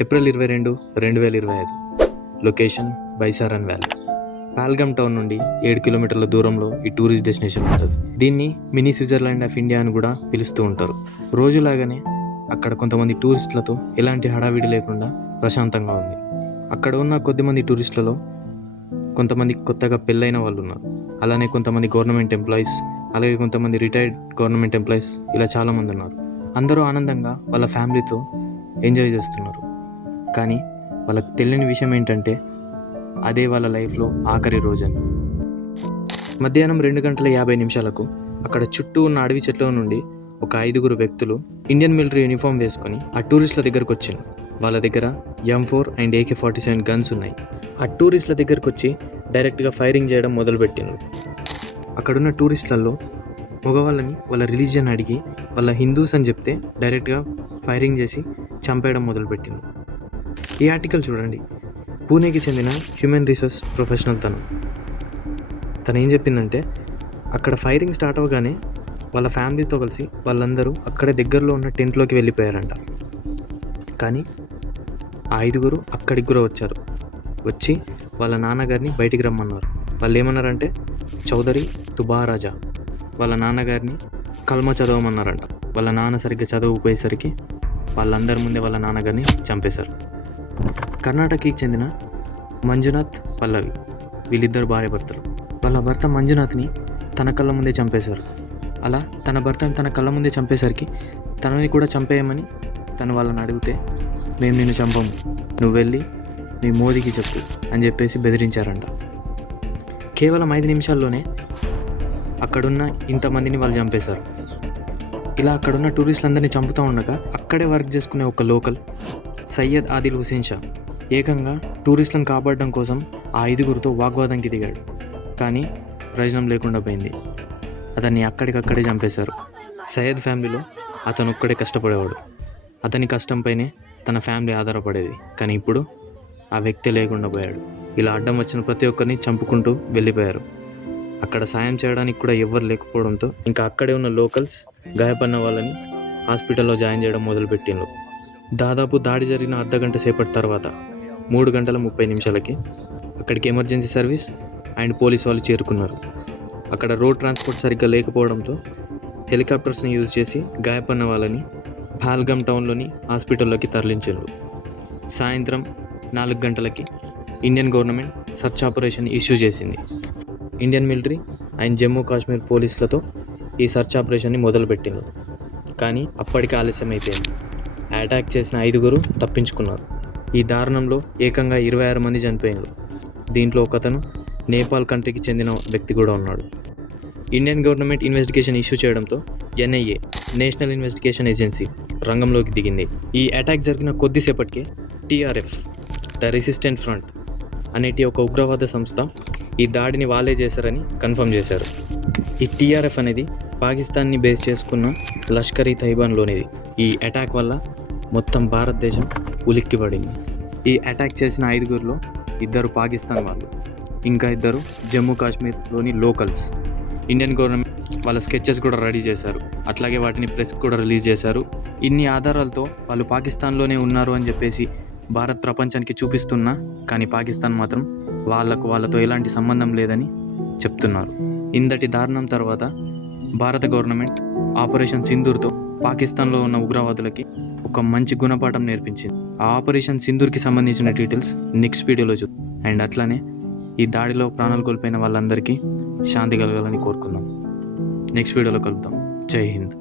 April 22, 2025. Location Baisaran valley. Pahalgam town నుండి 7 కిలోమీటర్ల దూరంలో ఈ టూరిస్ట్ డెస్టినేషన్ ఉంటుంది. దీన్ని మినీ స్విట్జర్లాండ్ ఆఫ్ ఇండియా అని కూడా పిలుస్తూ ఉంటారు. రోజులాగానే అక్కడ కొంతమంది టూరిస్టులతో ఎలాంటి హడావిడి లేకుండా ప్రశాంతంగా ఉంది. అక్కడ ఉన్న కొద్దిమంది టూరిస్టులలో కొంతమంది కొత్తగా పెళ్ళైన వాళ్ళు ఉన్నారు. అలానే కొంతమంది గవర్నమెంట్ ఎంప్లాయీస్, అలాగే కొంతమంది రిటైర్డ్ గవర్నమెంట్ ఎంప్లాయీస్, ఇలా చాలామంది ఉన్నారు. అందరూ ఆనందంగా వాళ్ళ ఫ్యామిలీతో ఎంజాయ్ చేస్తున్నారు. కానీ వాళ్ళకి తెలియని విషయం ఏంటంటే అదే వాళ్ళ లైఫ్లో ఆఖరి రోజని. మధ్యాహ్నం 2:50 అక్కడ చుట్టూ ఉన్న అడవి చెట్ల నుండి ఒక 5 వ్యక్తులు ఇండియన్ మిలిటరీ యూనిఫామ్ వేసుకొని ఆ టూరిస్టుల దగ్గరకు వచ్చారు. వాళ్ళ దగ్గర M4 అండ్ AK-47 గన్స్ ఉన్నాయి. ఆ టూరిస్టుల దగ్గరకు వచ్చి డైరెక్ట్గా ఫైరింగ్ చేయడం మొదలుపెట్టిండ్రు. అక్కడున్న టూరిస్టులలో మగవాళ్ళని వాళ్ళ రిలీజియన్ అడిగి వాళ్ళ హిందూస్ అని చెప్తే డైరెక్ట్గా ఫైరింగ్ చేసి చంపేయడం మొదలుపెట్టింది. ఈ ఆర్టికల్ చూడండి. పూణేకి చెందిన హ్యూమన్ రిసోర్స్ ప్రొఫెషనల్ తను ఏం చెప్పిందంటే అక్కడ ఫైరింగ్ స్టార్ట్ అవ్వగానే వాళ్ళ ఫ్యామిలీతో కలిసి వాళ్ళందరూ అక్కడే దగ్గరలో ఉన్న టెంట్లోకి వెళ్ళిపోయారంట. కానీ ఆ 5 అక్కడికి కూడా వచ్చారు. వచ్చి వాళ్ళ నాన్నగారిని బయటికి రమ్మన్నారు. వాళ్ళు ఏమన్నారంటే చౌదరి తుబారాజా వాళ్ళ నాన్నగారిని కల్మ చదవమన్నారంట. వాళ్ళ నాన్న సరిగ్గా చదవకపోయేసరికి వాళ్ళందరి ముందే వాళ్ళ నాన్నగారిని చంపేశారు. కర్ణాటకకి చెందిన మంజునాథ్, పల్లవి వీళ్ళిద్దరు భార్యాభర్తలు. వాళ్ళ భర్త మంజునాథ్ని తన కళ్ళ ముందే చంపేశారు. అలా తన భర్తని తన కళ్ళ ముందే చంపేసరికి తనని కూడా చంపేయమని తను వాళ్ళని అడిగితే మేము నిన్ను చంపము, నువ్వు వెళ్ళి మీ మోదీకి చెప్పు అని చెప్పేసి బెదిరించారంట. కేవలం 5 నిమిషాల్లోనే అక్కడున్న ఇంతమందిని వాళ్ళు చంపేశారు. ఇలా అక్కడున్న టూరిస్టులందరినీ చంపుతూ ఉండగా అక్కడే వర్క్ చేసుకునే ఒక లోకల్ సయ్యద్ ఆదిల్ హుసేన్ షా ఏకంగా టూరిస్టులను కాపాడడం కోసం ఆ 5 వాగ్వాదంకి దిగాడు. కానీ ప్రయోజనం లేకుండా పోయింది. అతన్ని అక్కడికక్కడే చంపేశారు. సయ్యద్ ఫ్యామిలీలో అతను ఒక్కడే కష్టపడేవాడు. అతని కష్టంపైనే తన ఫ్యామిలీ ఆధారపడేది. కానీ ఇప్పుడు ఆ వ్యక్తి లేకుండా పోయాడు. ఇలా అడ్డం వచ్చిన ప్రతి ఒక్కరిని చంపుకుంటూ వెళ్ళిపోయారు. అక్కడ సాయం చేయడానికి కూడా ఎవ్వరు లేకపోవడంతో ఇంకా అక్కడే ఉన్న లోకల్స్ గాయపడిన వాళ్ళని హాస్పిటల్లో జాయిన్ చేయడం మొదలుపెట్టిండ్రు. దాదాపు దాడి జరిగిన అర్ధగంట సేపటి తర్వాత 3:30 అక్కడికి ఎమర్జెన్సీ సర్వీస్ అండ్ పోలీస్ వాళ్ళు చేరుకున్నారు. అక్కడ రోడ్ ట్రాన్స్పోర్ట్ సరిగ్గా లేకపోవడంతో హెలికాప్టర్స్ని యూజ్ చేసి గాయపడిన వాళ్ళని పాల్గమ్ టౌన్లోని హాస్పిటల్లోకి తరలించారు. సాయంత్రం 4 Indian government search operation issue చేసింది. Indian military and Jammu Kashmir పోలీసులతో ఈ సర్చ్ ఆపరేషన్ని మొదలుపెట్టింది. కానీ అప్పటికి ఆలస్యం అయిపోయింది. అటాక్ చేసిన 5 తప్పించుకున్నారు. ఈ దారుణంలో ఏకంగా 26 మంది చనిపోయినారు. దీంట్లో ఒకతను నేపాల్ కంట్రీకి చెందిన వ్యక్తి కూడా ఉన్నాడు. ఇండియన్ గవర్నమెంట్ ఇన్వెస్టిగేషన్ ఇష్యూ చేయడంతో NIA నేషనల్ ఇన్వెస్టిగేషన్ ఏజెన్సీ రంగంలోకి దిగింది. ఈ అటాక్ జరిగిన కొద్దిసేపటికే TRF ద రెసిస్టెంట్ ఫ్రంట్ అనేటి ఒక ఉగ్రవాద సంస్థ ఈ దాడిని వాళ్ళే చేశారని కన్ఫర్మ్ చేశారు. ఈ TRF అనేది పాకిస్తాన్ని బేస్ చేసుకున్న లష్కర్-ఈ తైబాన్లోనిది. ఈ అటాక్ వల్ల మొత్తం భారతదేశం ఉలిక్కిపడింది. ఈ అటాక్ చేసిన 5 2 పాకిస్తాన్ వాళ్ళు, ఇంకా 2 జమ్మూ కాశ్మీర్లోని లోకల్స్. ఇండియన్ గవర్నమెంట్ వాళ్ళ స్కెచెస్ కూడా రెడీ చేశారు. అట్లాగే వాటిని ప్రెస్ కూడా రిలీజ్ చేశారు. ఇన్ని ఆధారాలతో వాళ్ళు పాకిస్తాన్లోనే ఉన్నారు అని చెప్పేసి భారత్ ప్రపంచానికి చూపిస్తున్నా కానీ పాకిస్తాన్ మాత్రం వాళ్ళతో ఎలాంటి సంబంధం లేదని చెప్తున్నారు. ఇంతటి దారుణం తర్వాత భారత గవర్నమెంట్ ఆపరేషన్ సింధూర్తో పాకిస్తాన్లో ఉన్న ఉగ్రవాదులకి ఒక మంచి గుణపాఠం నేర్పించింది. ఆ ఆపరేషన్ సింధూర్కి సంబంధించిన డీటెయిల్స్ నెక్స్ట్ వీడియోలో చూద్దాం. అండ్ అట్లానే ఈ దాడిలో ప్రాణాలు కోల్పోయిన వాళ్ళందరికీ శాంతి కలగాలని కోరుకుందాం. నెక్స్ట్ వీడియోలో కలుద్దాం. జై హింద్.